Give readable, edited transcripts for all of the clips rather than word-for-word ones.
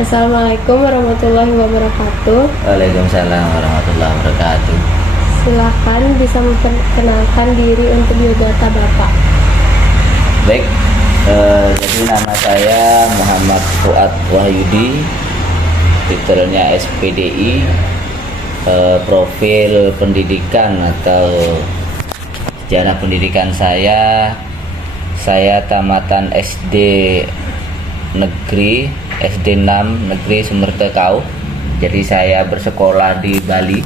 Assalamualaikum warahmatullahi wabarakatuh. Waalaikumsalam warahmatullahi wabarakatuh. Silakan bisa memperkenalkan diri untuk biodata Bapak. Baik, jadi nama saya Muhammad Fuad Wahyudi, titelnya SPDI, profil pendidikan atau sejarah pendidikan saya tamatan SD negeri, SD 6 negeri Sumbertekau. Jadi saya bersekolah di Bali.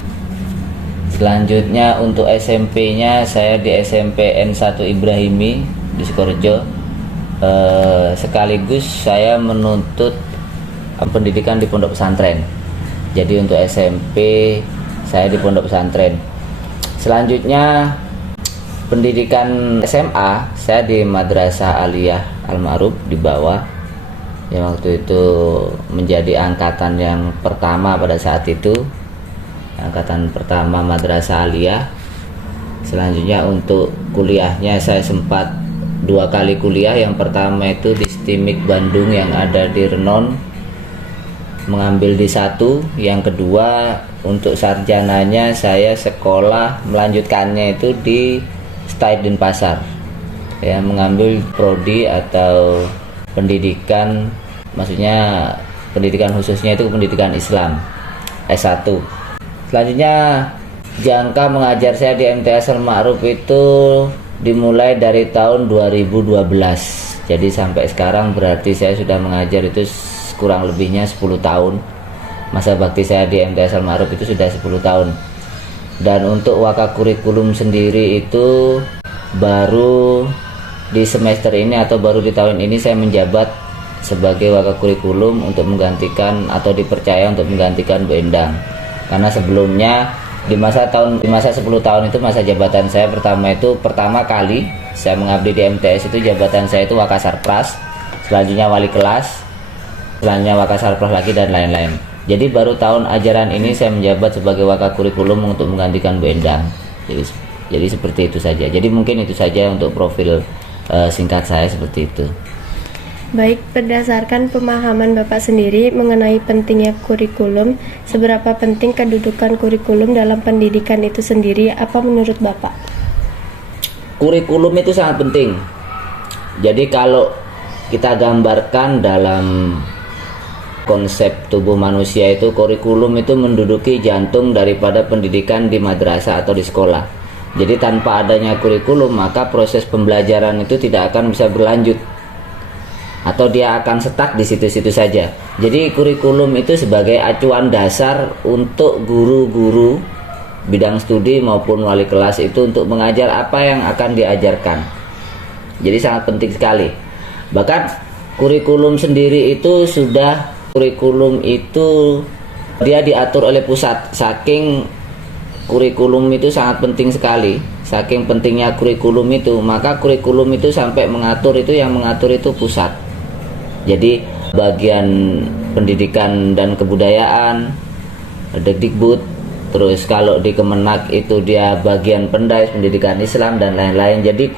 Selanjutnya untuk SMP-nya saya di SMP N1 Ibrahimi di Sukorejo. Sekaligus saya menuntut pendidikan di pondok pesantren. Jadi untuk SMP saya di pondok pesantren. Selanjutnya pendidikan SMA saya di Madrasah Aliyah Al-Ma'ruf di bawah, yang waktu itu menjadi angkatan yang pertama pada saat itu, angkatan pertama Madrasah Aliyah. Selanjutnya untuk kuliahnya saya sempat 2 kali kuliah. Yang pertama itu di STIMIK Bandung yang ada di Renon, mengambil di 1. Yang kedua untuk sarjananya saya sekolah melanjutkannya itu di STAID Denpasar, ya, mengambil prodi atau pendidikan, maksudnya pendidikan khususnya itu pendidikan Islam S1. Selanjutnya jangka mengajar saya di MTS Al-Ma'ruf itu dimulai dari tahun 2012. Jadi sampai sekarang berarti saya sudah mengajar itu kurang lebihnya 10 tahun. Masa bakti saya di MTS Al-Ma'ruf itu sudah 10 tahun. Dan untuk wakakurikulum sendiri itu baru di semester ini atau baru di tahun ini saya menjabat sebagai wakakurikulum untuk menggantikan atau dipercaya untuk menggantikan Bu Endang. Karena sebelumnya di masa 10 tahun itu masa jabatan saya pertama kali saya mengabdi di MTS itu jabatan saya itu Wakasarpras, selanjutnya wali kelas, selanjutnya Wakasarpras lagi dan lain-lain. Jadi baru tahun ajaran ini saya menjabat sebagai wakakurikulum untuk menggantikan Bu Endang. Jadi seperti itu saja. Jadi mungkin itu saja untuk profil singkat saya seperti itu. Baik, berdasarkan pemahaman Bapak sendiri mengenai pentingnya kurikulum, seberapa penting kedudukan kurikulum dalam pendidikan itu sendiri? Apa menurut Bapak? Kurikulum itu sangat penting. Jadi kalau kita gambarkan dalam konsep tubuh manusia itu, kurikulum itu menduduki jantung daripada pendidikan di madrasah atau di sekolah. Jadi tanpa adanya kurikulum maka proses pembelajaran itu tidak akan bisa berlanjut, atau dia akan stuck di situ-situ saja. Jadi kurikulum itu sebagai acuan dasar untuk guru-guru bidang studi maupun wali kelas itu untuk mengajar apa yang akan diajarkan. Jadi sangat penting sekali. Bahkan kurikulum sendiri itu kurikulum itu dia diatur oleh pusat. Saking kurikulum itu sangat penting sekali, saking pentingnya kurikulum itu, maka kurikulum itu sampai mengatur itu pusat. Jadi bagian pendidikan dan kebudayaan, Dikbud, terus kalau di Kemenak itu dia bagian Pendais, pendidikan Islam dan lain-lain. Jadi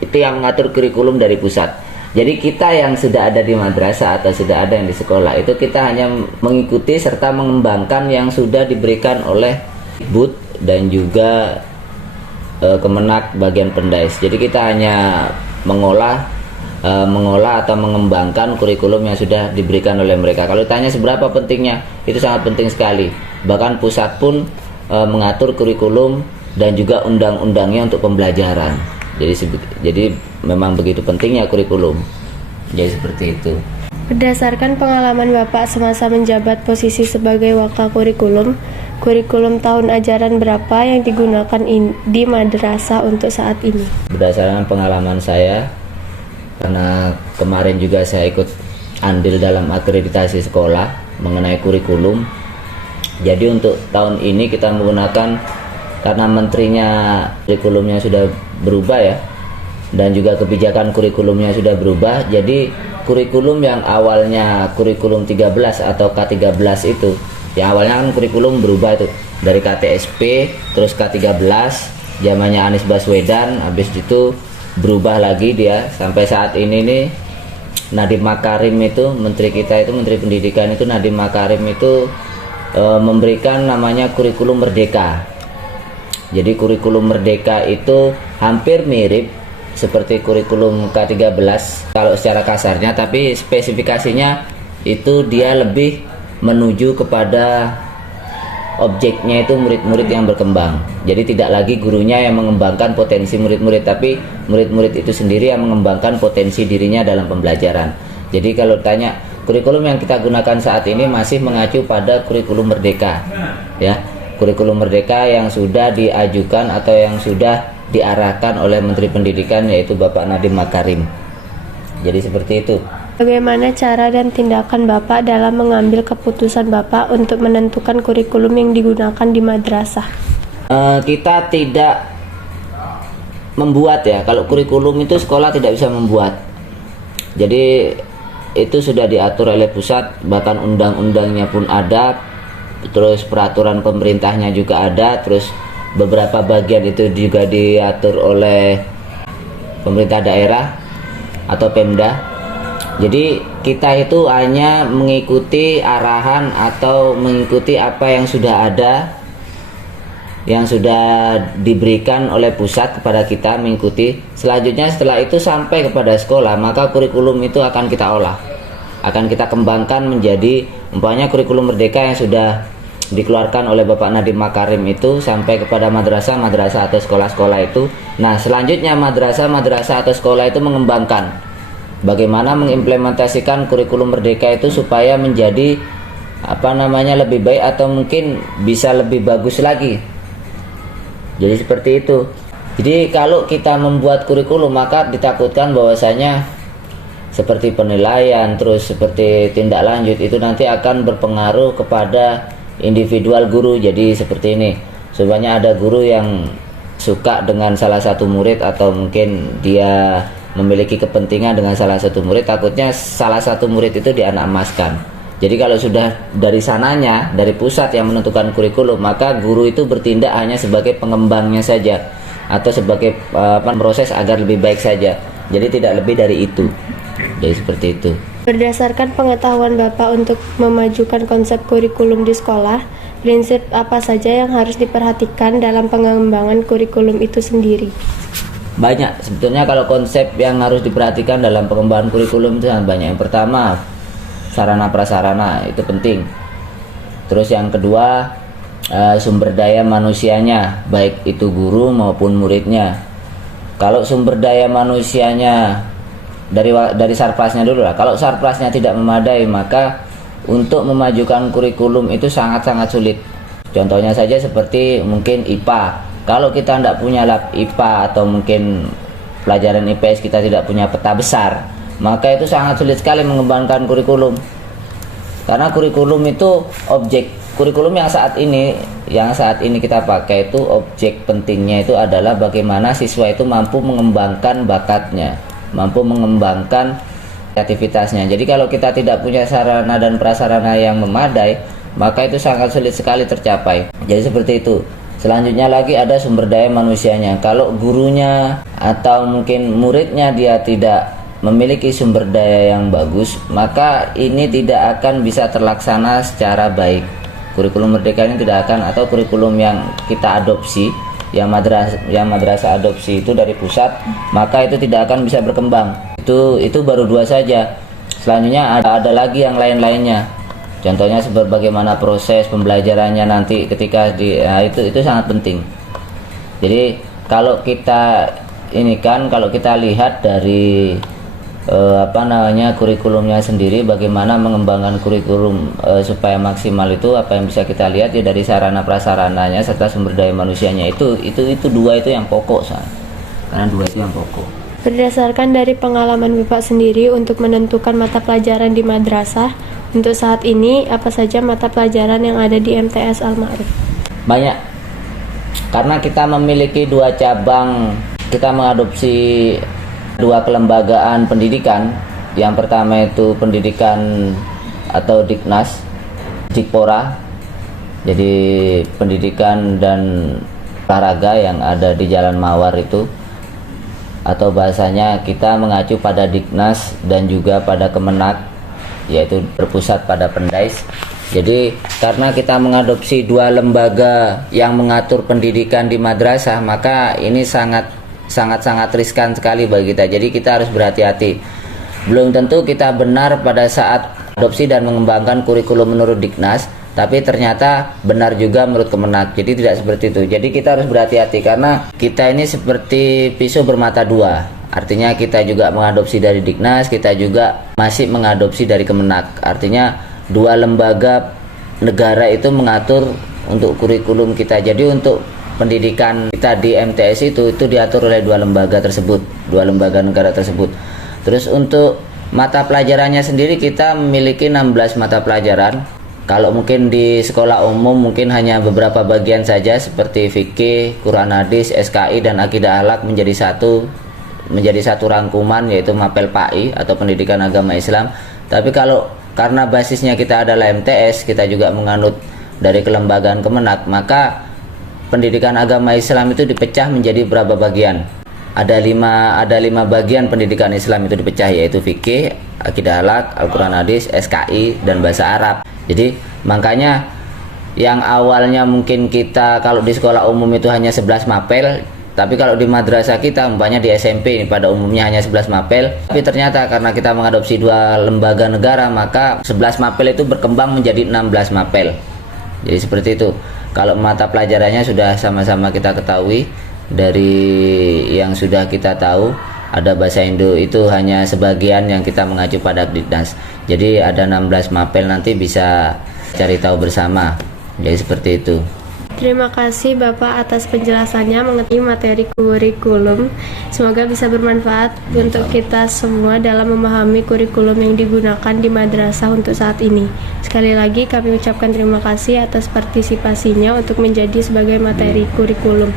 itu yang mengatur kurikulum dari pusat. Jadi kita yang sudah ada di madrasah atau sudah ada yang di sekolah itu kita hanya mengikuti serta mengembangkan yang sudah diberikan oleh Dikbud dan juga Kemenak bagian Pendais. Jadi kita hanya mengolah atau mengembangkan kurikulum yang sudah diberikan oleh mereka. Kalau ditanya seberapa pentingnya, itu sangat penting sekali. Bahkan pusat pun mengatur kurikulum dan juga undang-undangnya untuk pembelajaran. Jadi memang begitu pentingnya kurikulum. Jadi seperti itu. Berdasarkan pengalaman Bapak semasa menjabat posisi sebagai wakakurikulum, kurikulum tahun ajaran berapa yang digunakan di madrasah untuk saat ini? Berdasarkan pengalaman saya, karena kemarin juga saya ikut andil dalam akreditasi sekolah mengenai kurikulum. Jadi untuk tahun ini kita menggunakan, karena menterinya kurikulumnya sudah berubah ya, dan juga kebijakan kurikulumnya sudah berubah. Jadi kurikulum yang awalnya kurikulum 13 atau K13 itu, yang awalnya kan kurikulum berubah itu dari KTSP terus K13 zamannya Anies Baswedan, habis itu berubah lagi dia sampai saat ini nih Nadiem Makarim itu, menteri kita itu, menteri pendidikan itu, Nadiem Makarim itu memberikan namanya kurikulum merdeka. Jadi kurikulum merdeka itu hampir mirip seperti kurikulum K13 kalau secara kasarnya, tapi spesifikasinya itu dia lebih menuju kepada objeknya itu murid-murid yang berkembang. Jadi tidak lagi gurunya yang mengembangkan potensi murid-murid, tapi murid-murid itu sendiri yang mengembangkan potensi dirinya dalam pembelajaran. Jadi kalau tanya, kurikulum yang kita gunakan saat ini masih mengacu pada kurikulum merdeka, ya, kurikulum merdeka yang sudah diajukan atau yang sudah diarahkan oleh Menteri Pendidikan, yaitu Bapak Nadiem Makarim. Jadi seperti itu. Bagaimana cara dan tindakan Bapak dalam mengambil keputusan Bapak untuk menentukan kurikulum yang digunakan di madrasah? Kita tidak membuat, ya. Kalau kurikulum itu sekolah tidak bisa membuat. Jadi itu sudah diatur oleh pusat, bahkan undang-undangnya pun ada, terus peraturan pemerintahnya juga ada, terus beberapa bagian itu juga diatur oleh pemerintah daerah atau Pemda. Jadi kita itu hanya mengikuti arahan atau mengikuti apa yang sudah ada, yang sudah diberikan oleh pusat kepada kita, mengikuti. Selanjutnya setelah itu sampai kepada sekolah, maka kurikulum itu akan kita olah, akan kita kembangkan menjadi umpamanya kurikulum merdeka yang sudah dikeluarkan oleh Bapak Nadiem Makarim itu sampai kepada madrasah atau sekolah-sekolah itu. Nah, selanjutnya madrasah atau sekolah itu mengembangkan bagaimana mengimplementasikan kurikulum merdeka itu supaya menjadi lebih baik atau mungkin bisa lebih bagus lagi. Jadi seperti itu. Jadi kalau kita membuat kurikulum, maka ditakutkan bahwasanya seperti penilaian, terus seperti tindak lanjut itu nanti akan berpengaruh kepada individual guru. Jadi seperti ini, sebenarnya ada guru yang suka dengan salah satu murid atau mungkin dia memiliki kepentingan dengan salah satu murid, takutnya salah satu murid itu dianak emaskan. Jadi kalau sudah dari sananya, dari pusat yang menentukan kurikulum, maka guru itu bertindak hanya sebagai pengembangnya saja atau sebagai proses agar lebih baik saja. Jadi tidak lebih dari itu. Jadi seperti itu. Berdasarkan pengetahuan Bapak untuk memajukan konsep kurikulum di sekolah, prinsip apa saja yang harus diperhatikan dalam pengembangan kurikulum itu sendiri? Banyak sebetulnya kalau konsep yang harus diperhatikan dalam pengembangan kurikulum itu sangat banyak. Yang pertama, sarana prasarana itu penting. Terus yang kedua, sumber daya manusianya, baik itu guru maupun muridnya. Kalau sumber daya manusianya dari sarprasnya dulu lah. Kalau sarprasnya tidak memadai, maka untuk memajukan kurikulum itu sangat-sangat sulit. Contohnya saja seperti mungkin IPA. Kalau kita tidak punya lab IPA atau mungkin pelajaran IPS, kita tidak punya peta besar, maka itu sangat sulit sekali mengembangkan kurikulum. Karena kurikulum itu objek, kurikulum yang saat ini kita pakai itu objek pentingnya itu adalah bagaimana siswa itu mampu mengembangkan bakatnya, mampu mengembangkan kreativitasnya. Jadi kalau kita tidak punya sarana dan prasarana yang memadai, maka itu sangat sulit sekali tercapai. Jadi seperti itu. Selanjutnya lagi ada sumber daya manusianya. Kalau gurunya atau mungkin muridnya dia tidak memiliki sumber daya yang bagus, maka ini tidak akan bisa terlaksana secara baik. Kurikulum merdeka ini tidak akan, atau kurikulum yang kita adopsi, yang madrasah adopsi itu dari pusat, maka itu tidak akan bisa berkembang. Itu baru dua saja. Selanjutnya ada lagi yang lain-lainnya. Contohnya bagaimana proses pembelajarannya nanti ketika itu sangat penting. Jadi kalau kita kalau kita lihat dari kurikulumnya sendiri, bagaimana mengembangkan kurikulum supaya maksimal, itu apa yang bisa kita lihat ya dari sarana prasarananya serta sumber daya manusianya. Itu dua itu yang pokok, karena dua itu yang pokok. Berdasarkan dari pengalaman Bapak sendiri untuk menentukan mata pelajaran di madrasah, untuk saat ini apa saja mata pelajaran yang ada di MTS Al-Ma'ruf? Banyak, karena kita memiliki dua cabang, kita mengadopsi dua kelembagaan pendidikan. Yang pertama itu pendidikan atau Diknas, Dikpora, jadi pendidikan dan olahraga yang ada di Jalan Mawar itu. atau bahasanya kita mengacu pada Diknas dan juga pada Kemenak, yaitu berpusat pada Pendais. Jadi karena kita mengadopsi dua lembaga yang mengatur pendidikan di madrasah, maka ini sangat riskan sekali bagi kita. Jadi kita harus berhati-hati. Belum tentu kita benar pada saat adopsi dan mengembangkan kurikulum menurut Diknas, tapi ternyata benar juga menurut Kemenak. Jadi tidak seperti itu. Jadi kita harus berhati-hati karena kita ini seperti pisau bermata dua. Artinya kita juga mengadopsi dari Diknas, kita juga masih mengadopsi dari Kemenak. Artinya dua lembaga negara itu mengatur untuk kurikulum kita. Jadi untuk pendidikan kita di MTS itu diatur oleh dua lembaga tersebut, dua lembaga negara tersebut. Terus untuk mata pelajarannya sendiri kita memiliki 16 mata pelajaran. Kalau mungkin di sekolah umum mungkin hanya beberapa bagian saja seperti fikih, Quran hadis, SKI dan akidah akhlak menjadi satu rangkuman, yaitu Mapel PAI atau Pendidikan Agama Islam. Tapi kalau karena basisnya kita adalah MTS, kita juga menganut dari kelembagaan Kemenak, maka pendidikan agama Islam itu dipecah menjadi berapa bagian? Ada lima bagian pendidikan Islam itu dipecah, yaitu fikih, akidah akhlak, Al-Quran hadis, SKI dan bahasa Arab. Jadi makanya yang awalnya mungkin kita kalau di sekolah umum itu hanya 11 mapel, tapi kalau di madrasah kita umpamanya di SMP pada umumnya hanya 11 mapel, tapi ternyata karena kita mengadopsi dua lembaga negara, maka 11 mapel itu berkembang menjadi 16 mapel. Jadi seperti itu. Kalau mata pelajarannya sudah sama-sama kita ketahui dari yang sudah kita tahu, ada bahasa Indo itu hanya sebagian yang kita mengacu pada Diknas. Jadi ada 16 mapel, nanti bisa cari tahu bersama. Jadi seperti itu. Terima kasih Bapak atas penjelasannya mengenai materi kurikulum. Semoga bisa bermanfaat untuk kita semua dalam memahami kurikulum yang digunakan di madrasah untuk saat ini. Sekali lagi kami ucapkan terima kasih atas partisipasinya untuk menjadi sebagai materi kurikulum.